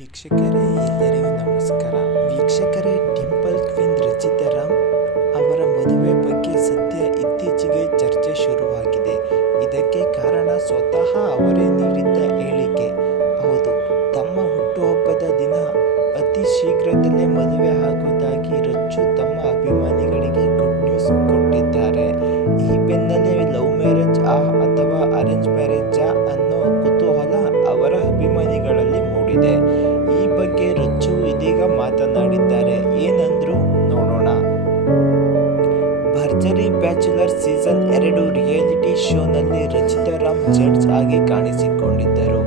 ವೀಕ್ಷಕರೇ, ಎಲ್ಲರಿಗೂ ನಮಸ್ಕಾರ. ವೀಕ್ಷಕರೇ ಡಿಂಪಲ್ ಕ್ವೀನ್ ರಚಿತಾರಾಮ್ ಅವರ ಮದುವೆ ಬಗ್ಗೆ ಸದ್ಯ ಇತ್ತೀಚೆಗೆ ಚರ್ಚೆ ಶುರುವಾಗಿದೆ. ಇದಕ್ಕೆ ಕಾರಣ ಸ್ವತಃ ಅವರೇ ನೀಡಿದ್ದ ಹೇಳಿಕೆ. ಹೌದು, ತಮ್ಮ ಹುಟ್ಟುಹಬ್ಬದ ದಿನ ಅತಿ ಶೀಘ್ರದಲ್ಲೇ ಮದುವೆ ಆಗುವುದಾಗಿ ರಚ್ಚು ತಮ್ಮ ಅಭಿಮಾನಿಗಳಿಗೆ ಗುಡ್ ನ್ಯೂಸ್ ಕೊಟ್ಟಿದ್ದಾರೆ. ಈ ಬೆನ್ನಲ್ಲೇ ಲವ್ ಮ್ಯಾರೇಜ್ ಆ ಅಥವಾ ಅರೇಂಜ್ ಮ್ಯಾರೇಜಾ ಅನ್ನೋ ಮೂಡಿದೆ ಈ ಬಗ್ಗೆ ರಚ್ಚು ಇದೀಗ ಮಾತನಾಡಿದ್ದಾರೆ. ಏನಂದ್ರು ನೋಡೋಣ. ಭರ್ಜರಿ ಬ್ಯಾಚುಲರ್ ಸೀಸನ್ ಎರಡು ರಿಯಾಲಿಟಿ ಶೋನಲ್ಲಿ ರಚಿತಾ ರಾಮ್ ಜಡ್ಜ್ ಆಗಿ ಕಾಣಿಸಿಕೊಂಡಿದ್ದರು.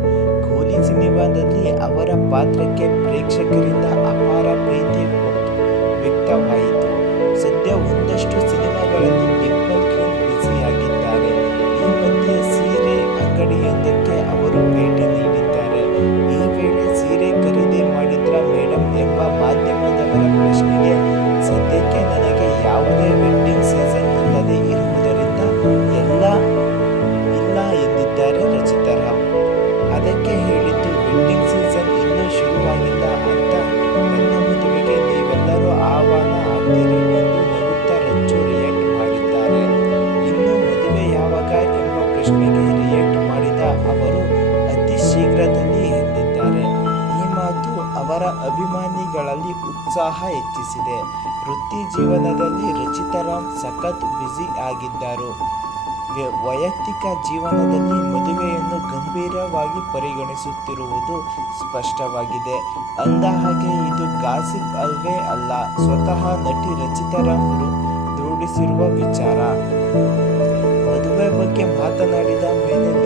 ಕೋಲಿ ಸಿನಿಮಾದಲ್ಲಿ ಅವರ ಪಾತ್ರಕ್ಕೆ ಪ್ರೇಕ್ಷಕರಿಂದ ಅಪಾರ ಅವರ ಅಭಿಮಾನಿಗಳಲ್ಲಿ ಉತ್ಸಾಹ ಹೆಚ್ಚಿಸಿದೆ. ವೃತ್ತಿ ಜೀವನದಲ್ಲಿ ರಾಮ್ ಸಖತ್ ಬ್ಯುಸಿ ಆಗಿದ್ದರು. ವ್ಯ- ವೈಯಕ್ತಿಕ ಜೀವನದಲ್ಲಿ ಮದುವೆಯನ್ನು ಗಂಭೀರವಾಗಿ ಪರಿಗಣಿಸುತ್ತಿರುವುದು ಸ್ಪಷ್ಟವಾಗಿದೆ. ಅಂದ ಹಾಗೆ ಇದು ಗಾಸಿಪ್ ಅಲ್ವೇ ಅಲ್ಲ, ಸ್ವತಃ ನಟಿ ರಚಿತಾ ರಾಮ್ ರು- ದೃಢಿಸಿರುವ ವಿಚಾರ. ಮದುವೆ ಬಗ್ಗೆ ಮಾತನಾಡಿದ ಮೇಲೆ